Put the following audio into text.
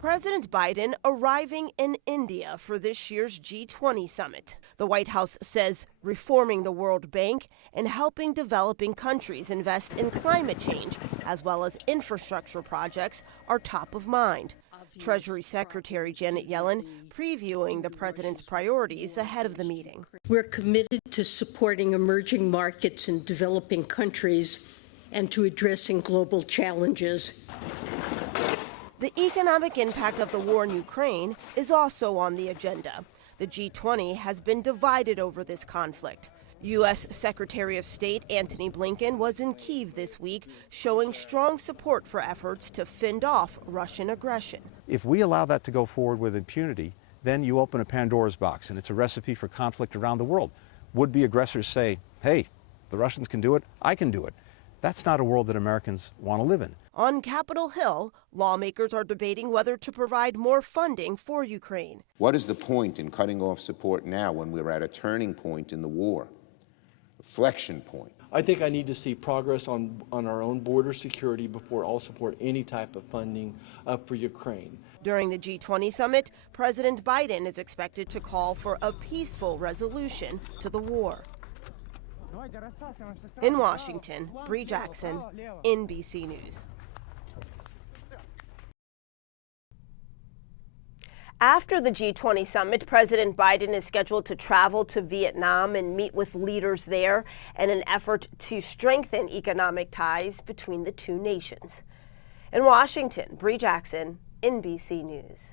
President Biden arriving in India for this year's G20 Summit. The White House says reforming the World Bank and helping developing countries invest in climate change, as well as infrastructure projects, are top of mind. Treasury Secretary Janet Yellen previewing the president's priorities ahead of the meeting. We're committed to supporting emerging markets in developing countries and to addressing global challenges. The economic impact of the war in Ukraine is also on the agenda. The G20 has been divided over this conflict. U.S. Secretary of State Antony Blinken was in Kyiv this week, showing strong support for efforts to fend off Russian aggression. If we allow that to go forward with impunity, then you open a Pandora's box, and it's a recipe for conflict around the world. Would-be aggressors say, hey, the Russians can do it, I can do it. That's not a world that Americans want to live in. On Capitol Hill, lawmakers are debating whether to provide more funding for Ukraine. What is the point in cutting off support now when we're at a turning point in the war? Reflection point. I think I need to see progress on our own border security before I'll support any type of funding for Ukraine. During the G20 summit, President Biden is expected to call for a peaceful resolution to the war. In Washington, Brie Jackson, NBC News. After the G20 summit, President Biden is scheduled to travel to Vietnam and meet with leaders there in an effort to strengthen economic ties between the two nations. In Washington, Brie Jackson, NBC News.